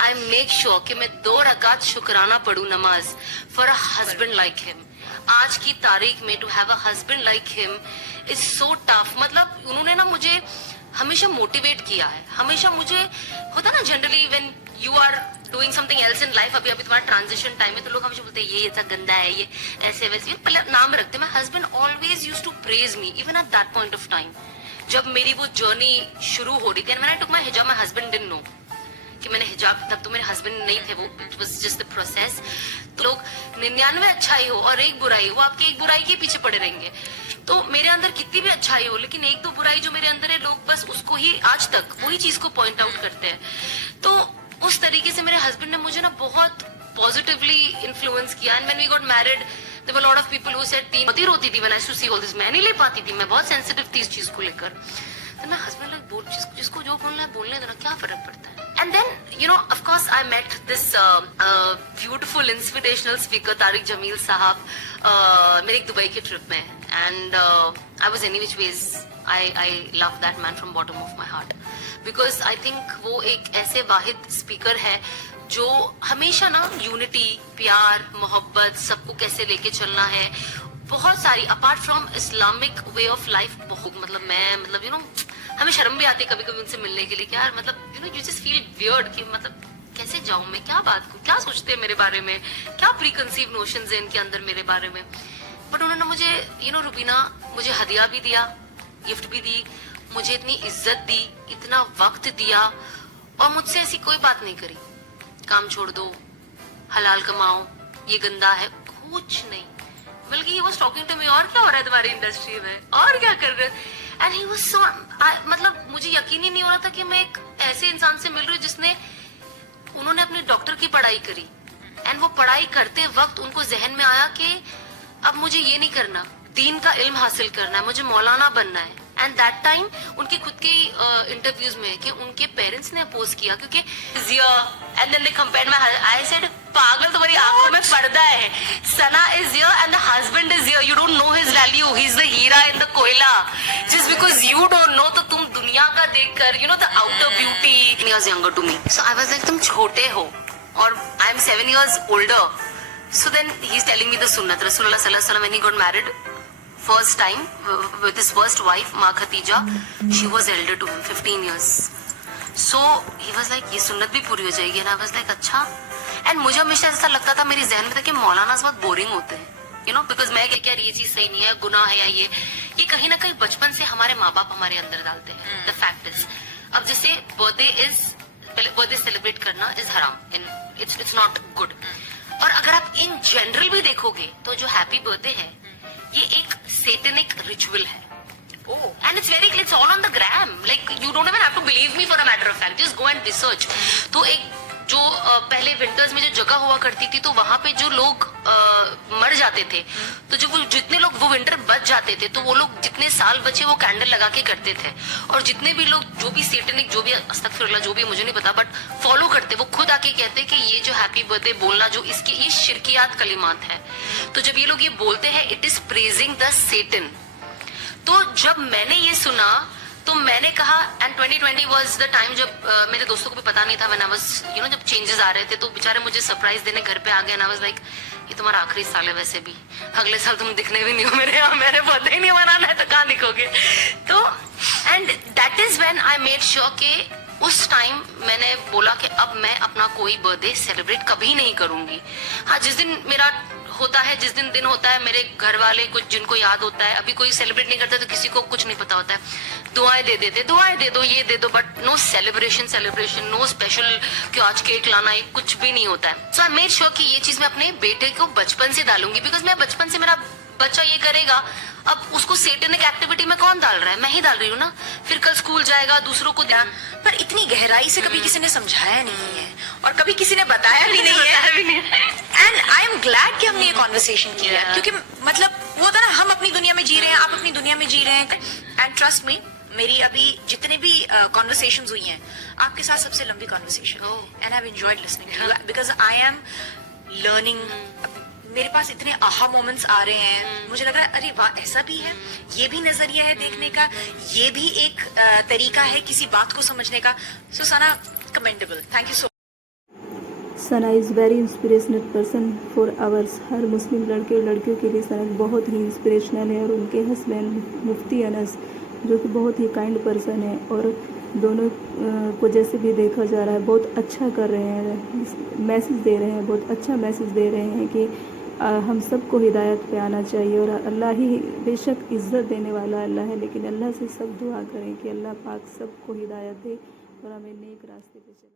I make sure कि मैं 2 रकात शुक्राना पढ़ूं नमाज for a husband like him. आज की तारीख में to have a husband like him is so tough. मतलब उन्होंने ना मुझे हमेशा मोटिवेट किया है। हमेशा मुझे होता ना generally when you are doing something else in life, अभी तुम्हारा ट्रांजिशन टाइम है, तो लोग हमेशा बोलते हैं ये ऐसा गंदा है, ये ऐसे वैसे, पहले नाम रखते। My husband always used to praise me even at that point of time जब मेरी वो जर्नी शुरू हो रही थी। And when I took my hijab my husband didn't know कि मैंने हिजाब, तब तो मेरे हस्बैंड नहीं थे, वो it was just the process. तो लोग 99 अच्छाई हो और 1 बुराई हो, आपके 1 बुराई के पीछे पड़े रहेंगे। तो मेरे अंदर कितनी भी अच्छाई हो, लेकिन 1-2 बुराई जो मेरे अंदर है, लोग बस उसको ही आज तक वही चीज को पॉइंट आउट करते हैं। तो उस तरीके से मेरे हस्बैंड ने मुझे ना बहुत पॉजिटिवली इन्फ्लुएंस किया। And when we got married there were lot of people who said तीन होती रोती थी when I to see all this. मैं नहीं ले पाती थी, मैं बहुत सेंसिटिव थी इस चीज को लेकर। तो मैं हस्बैंड लाइक बोल, जिसको जो बोलना है बोलने देना, क्या फर्क पड़ता है। And then you know of course I met this beautiful inspirational speaker Tariq Jameel साहब मेरे एक दुबई के ट्रिप में। And I was any which ways I love that man from bottom of my heart because I think वो एक ऐसे वाहिद speaker है जो हमेशा ना यूनिटी, प्यार, मोहब्बत, सबको कैसे लेके चलना है, बहुत सारी apart from Islamic way of life, बहुत मतलब यू नो हमें शर्म भी आती है कभी कभी उनसे मिलने के लिए। यार मतलब you know you just feel weird कि मतलब कैसे जाऊं मैं, क्या बात को, क्या सोचते हैं मेरे बारे में, क्या प्री कंसीव नोशंस है इनके अंदर मेरे बारे में। बट उन्होंने मुझे यू नो रुबीना मुझे हदिया भी दिया, गिफ्ट भी दी, मुझे इतनी इज्जत दी, इतना वक्त दिया और मुझसे ऐसी कोई बात नहीं करी काम छोड़ दो, हलाल कमाओ, ये गंदा है, कुछ नहीं। बल्कि he was talking to me, और क्या हो रहा है तुम्हारी इंडस्ट्री में, और क्या कर रहे हो। एंड ही वाज सो मतलब मुझे यकीन ही नहीं हो रहा था कि मैं एक ऐसे इंसान से मिल रही हूँ जिसने, उन्होंने अपनी डॉक्टर की पढ़ाई करी एंड वो पढ़ाई करते वक्त उनको जहन में आया कि अब मुझे ये नहीं करना, दीन का इल्म हासिल करना है, मुझे मौलाना बनना है। एंड दैट टाइम उनके खुद के इंटरव्यूज में कि उनके पेरेंट्स ने अपोज किया क्योंकि and then they compared my, I said पागल तुम्हारी आंखों में पर्दा है, Sana is here and the husband is here, you don't know his value, he is the हीरा इन द कोयला, just because you don't know. तो तुम दुनिया का देखकर you know the outer beauty, he was younger to me, so I was like तुम छोटे हो और I am 7 years older. So then he's telling me the sunnat. Rasulullah sallallahu alaihi wasallam when he got married first time with his first wife Ma Khatija, she was elder to him 15 years. So he was like ये सुन्नत भी पूरी हो जाएगी। And I was like अच्छा। And मुझे हमेशा ऐसा लगता था, मेरे जहन में था कि मौलाना बहुत बोरिंग होते हैं, you know, because मैं क्या ये चीज सही नहीं है, गुनाह है या ये कहीं ना कहीं बचपन से हमारे माँ बाप हमारे अंदर डालते हैं। The fact is, अब जैसे बर्थडे सेलिब्रेट करना इज हराम, इट्स नॉट गुड। और अगर आप इन जनरल भी देखोगे तो जो हैप्पी बर्थडे है ये एक सेटनिक रिचुअल है। And it's very, it's all on the gram, like you don't even have to believe me for a matter of fact, just go and research. तो एक जो पहले विंटर्स में जो जगह हुआ करती थी तो वहां पे जो लोग मर जाते थे, तो जो वो जितने लोग वो विंटर बच जाते थे तो वो लोग जितने साल बचे वो कैंडल लगा के करते थे। और जितने भी लोग जो भी सेटनिक जो भी अस्तगफिरुल्लाह जो भी मुझे नहीं पता बट फॉलो करते, वो खुद आके कहते कि ये जो हैप्पी बर्थडे बोलना जो इसके ये शिरकियात कलिमात है। तो जब ये लोग ये बोलते हैं इट इज प्रेजिंग द सेटन। तो जब मैंने ये सुना तो मैंने कहा, एंड 2020 वाज द टाइम जब मेरे दोस्तों को भी पता नहीं था, when I was you know जब चेंजेस आ रहे थे तो बेचारे मुझे सरप्राइज देने घर पे आ गए। एंड आई वाज लाइक ये तुम्हारा आखिरी साल है, वैसे भी अगले साल तुम दिखने भी नहीं हो मेरे यहाँ, मेरे बर्थडे ही नहीं मनाना है तो कहाँ दिखोगे। तो and that is when I made sure कि उस टाइम मैंने बोला कि अब मैं अपना कोई बर्थडे सेलिब्रेट कभी नहीं करूंगी। हाँ, जिस दिन मेरा होता है, जिस दिन होता है, मेरे घर वाले कुछ जिनको याद होता है, अभी कोई सेलिब्रेट नहीं करता तो किसी को कुछ नहीं पता होता है, दुआएं दे देते, दुआएं दे दो, ये दे दो, but no celebration, no special कि आज केक लाना है, कुछ भी नहीं होता है। सो आई मेड श्योर कि ये चीज मैं अपने बेटे को बचपन से डालूंगी, बिकॉज मैं बचपन से, मेरा बच्चा ये करेगा, अब उसको सेटनिक एक्टिविटी में कौन डाल रहा है, मैं ही डाल रही हूँ ना, फिर कल स्कूल जाएगा दूसरों को ध्यान। पर इतनी गहराई से कभी किसी ने समझाया नहीं है और कभी किसी ने बताया भी नहीं है। एंड आई एम ग्लैड कि हमने ये कॉन्वर्सेशन किया, क्योंकि मतलब वो था ना, हम अपनी दुनिया में जी रहे हैं, आप अपनी दुनिया में जी रहे हैं। एंड ट्रस्ट मी, मेरी अभी जितने भी कॉन्वर्सेशंस हुई हैं, आपके साथ सबसे लंबी conversation, and I have enjoyed listening to you because I am learning. मेरे पास इतने आहा मोमेंट्स आ रहे हैं, मुझे लग रहा है अरे वाह ऐसा भी है, ये भी नजरिया है देखने का, ये भी एक तरीका है किसी बात को समझने का। So Sana, commendable, thank you so Sana is very inspirational person for ours. हर मुस्लिम लड़के और लड़कियों के लिए सना बहुत ही इंस्पिरेशनल है। और उनके हस्बैंड मुफ्ती अनस जो कि बहुत ही काइंड पर्सन है, और दोनों को जैसे भी देखा जा रहा है बहुत अच्छा कर रहे हैं, मैसेज दे रहे हैं, बहुत अच्छा मैसेज दे रहे हैं कि हम सबको हिदायत पे आना चाहिए। और अल्लाह ही बेशक इज़्ज़त देने वाला अल्लाह है, लेकिन अल्लाह से सब दुआ करें कि अल्लाह पाक सबको हिदायत दे और हमें नेक रास्ते पे चला।